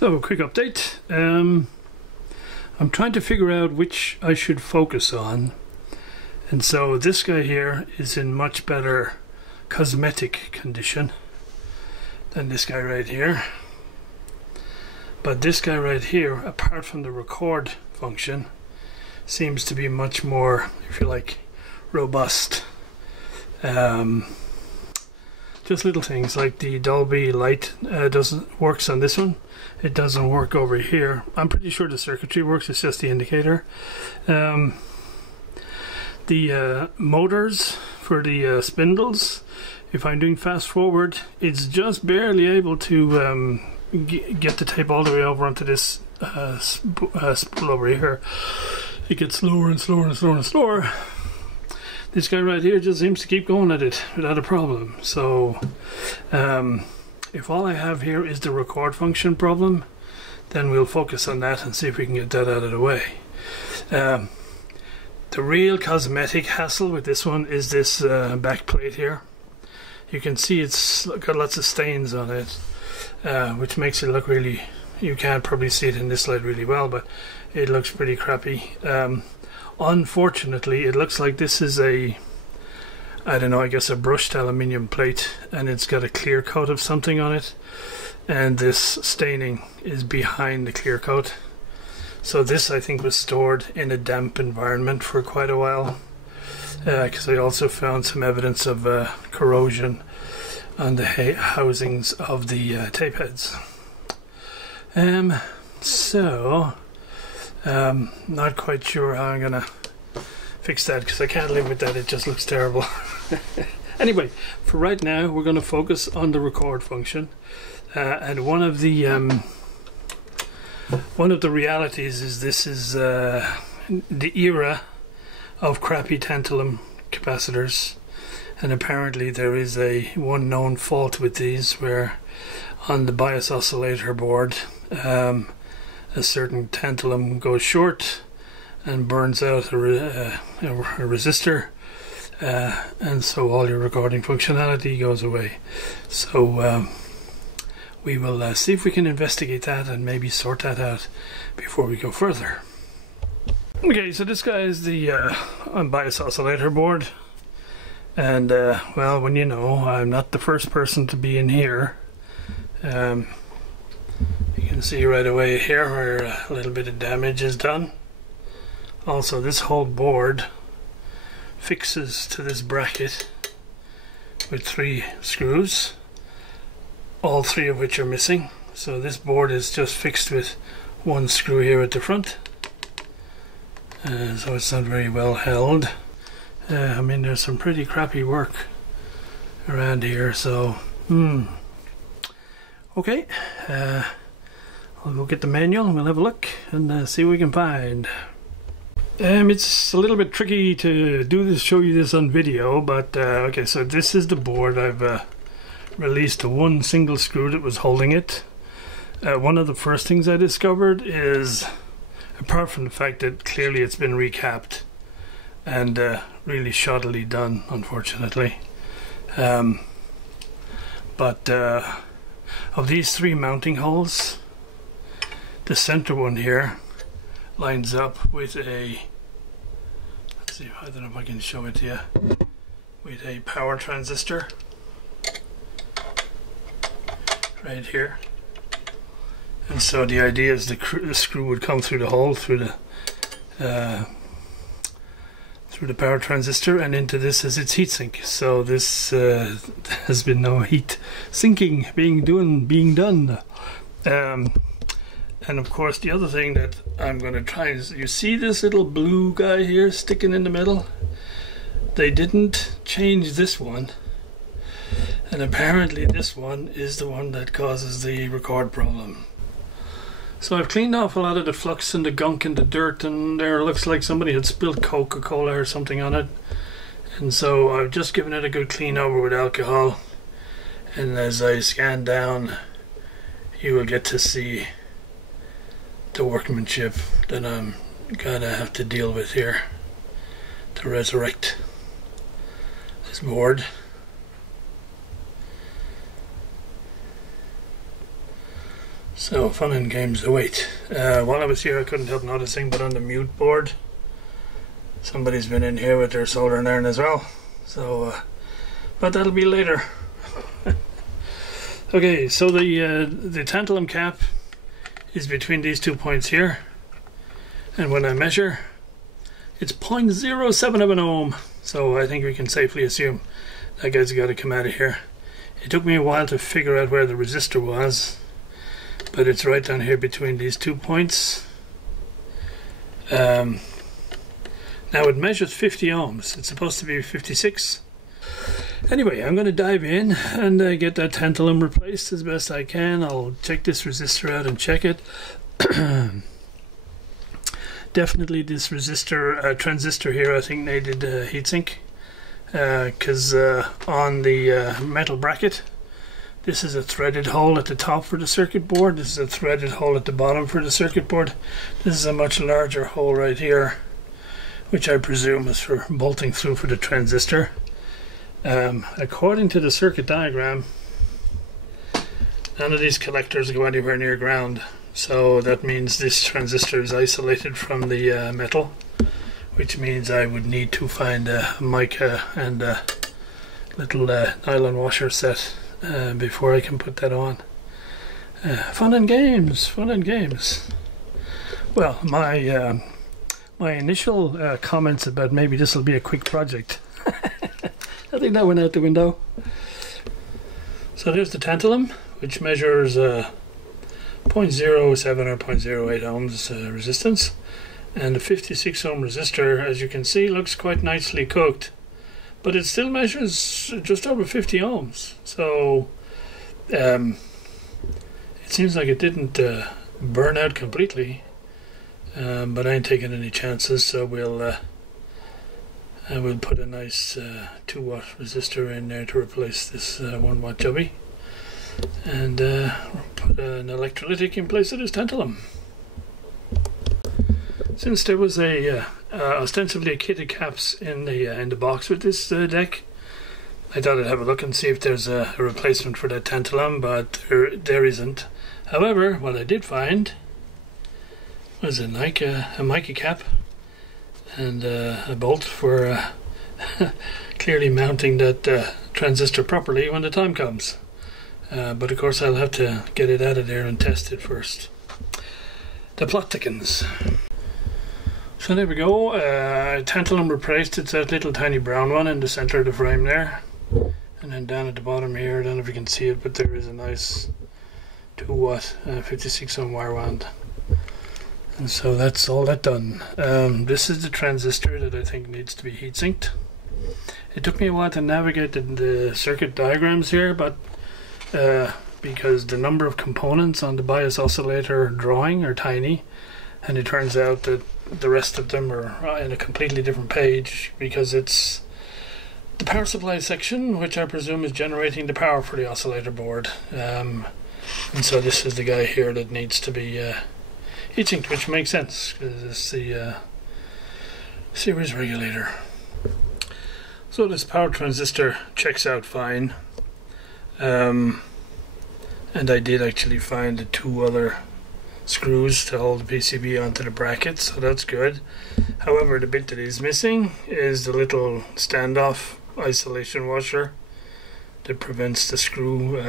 So, a quick update. I'm trying to figure out which I should focus on. And so this guy here is in much better cosmetic condition than this guy right here. But this guy right here, apart from the record function, seems to be much more, if you like, robust. Just little things like the Dolby light works on this one. It doesn't work over here. I'm pretty sure the circuitry works, it's just the indicator. The motors for the spindles, if I'm doing fast forward, it's just barely able to get the tape all the way over onto this spool over here. It gets slower and slower and slower and slower. This guy right here just seems to keep going at it without a problem. So if all I have here is the record function problem, then we'll focus on that and see if we can get that out of the way. The real cosmetic hassle with this one is this back plate here. You can see it's got lots of stains on it, which makes it look really, you can't probably see it in this light really well, but it looks pretty crappy. Unfortunately, it looks like this is a, I don't know, I guess a brushed aluminium plate, and it's got a clear coat of something on it, and this staining is behind the clear coat. So this, I think, was stored in a damp environment for quite a while, because I also found some evidence of corrosion on the housings of the tape heads. Not quite sure how I'm gonna fix that, because I can't live with that. It just looks terrible. Anyway, for right now we're going to focus on the record function, and one of the realities is this is the era of crappy tantalum capacitors, and apparently there is one known fault with these, where on the bias oscillator board a certain tantalum goes short and burns out a resistor, and so all your recording functionality goes away. So we will see if we can investigate that and maybe sort that out before we go further. Okay, so this guy is the bias oscillator board, and well, when you know, I'm not the first person to be in here. You can see right away here where a little bit of damage is done. Also, this whole board fixes to this bracket with 3 screws, all 3 of which are missing. So this board is just fixed with 1 screw here at the front, so it's not very well held. I mean, there's some pretty crappy work around here, so okay. I'll go get the manual and we'll have a look and see what we can find. It's a little bit tricky to do this, show you this on video, but okay, so this is the board. I've released the 1 single screw that was holding it. One of the first things I discovered is, apart from the fact that clearly it's been recapped and really shoddily done, unfortunately, but of these 3 mounting holes, the center one here lines up with a, let's see, I don't know if I can show it to you, with a power transistor right here. And so the idea is the screw would come through the hole, through the power transistor, and into this as its heatsink. So this has been no heat sinking being done. And of course, the other thing that I'm going to try is, you see this little blue guy here sticking in the middle? They didn't change this one, and apparently this one is the one that causes the record problem. So I've cleaned off a lot of the flux and the gunk and the dirt, and there looks like somebody had spilled Coca-Cola or something on it. And so I've just given it a good clean over with alcohol, and as I scan down, you will get to see the workmanship that I'm gonna have to deal with here to resurrect this board. So, fun and games await. While I was here I couldn't help noticing, but on the mute board somebody's been in here with their soldering iron as well. So, but that'll be later. Okay, so the tantalum cap is between these 2 points here, and when I measure, it's 0.07 of an ohm. So I think we can safely assume that guy's got to come out of here. It took me a while to figure out where the resistor was, but it's right down here between these 2 points. Now it measures 50 ohms. It's supposed to be 56. Anyway, I'm going to dive in and get that tantalum replaced as best I can. I'll check this resistor out and check it. Definitely this resistor transistor here I think needed heatsink, because on the metal bracket, this is a threaded hole at the top for the circuit board, this is a threaded hole at the bottom for the circuit board. This is a much larger hole right here, which I presume is for bolting through for the transistor. According to the circuit diagram, none of these collectors go anywhere near ground, so that means this transistor is isolated from the metal, which means I would need to find a mica and a little nylon washer set before I can put that on. Fun and games, fun and games. Well, my initial comments about maybe this will be a quick project, I think that went out the window. So there's the tantalum, which measures 0.07 or 0.08 ohms resistance, and the 56 ohm resistor, as you can see, looks quite nicely cooked, but it still measures just over 50 ohms. So it seems like it didn't burn out completely, but I ain't taking any chances, so I will put a nice 2 watt resistor in there to replace this 1 watt jubby, and put an electrolytic in place of this tantalum. Since there was ostensibly a kit of caps in the box with this deck, I thought I'd have a look and see if there's a replacement for that tantalum, but there isn't. However, what I did find was a mica cap and a bolt for clearly mounting that transistor properly when the time comes. But of course I'll have to get it out of there and test it first. The plot thickens. So there we go, tantalum replaced. It's that little tiny brown one in the center of the frame there. And then down at the bottom here, I don't know if you can see it, but there is a nice 2 watt 56 ohm wire wand. And so that's all that done. This is the transistor that I think needs to be heat sinked. It took me a while to navigate the circuit diagrams here, but because the number of components on the bias oscillator drawing are tiny, and it turns out that the rest of them are in a completely different page, because it's the power supply section, which I presume is generating the power for the oscillator board. And so this is the guy here that needs to be heat sinked, which makes sense because it's the series regulator. So this power transistor checks out fine, and I did actually find the 2 other screws to hold the PCB onto the bracket, so that's good. However, the bit that is missing is the little standoff isolation washer that prevents the screw,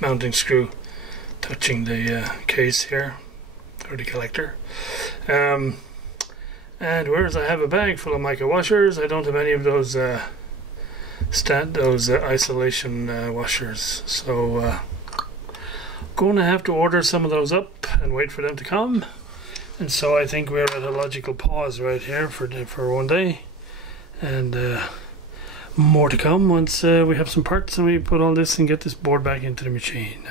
mounting screw, touching the case here, or the collector. And whereas I have a bag full of mica washers, I don't have any of those isolation washers. So going to have to order some of those up and wait for them to come. And so I think we're at a logical pause right here for one day, and more to come once we have some parts and we put all this and get this board back into the machine.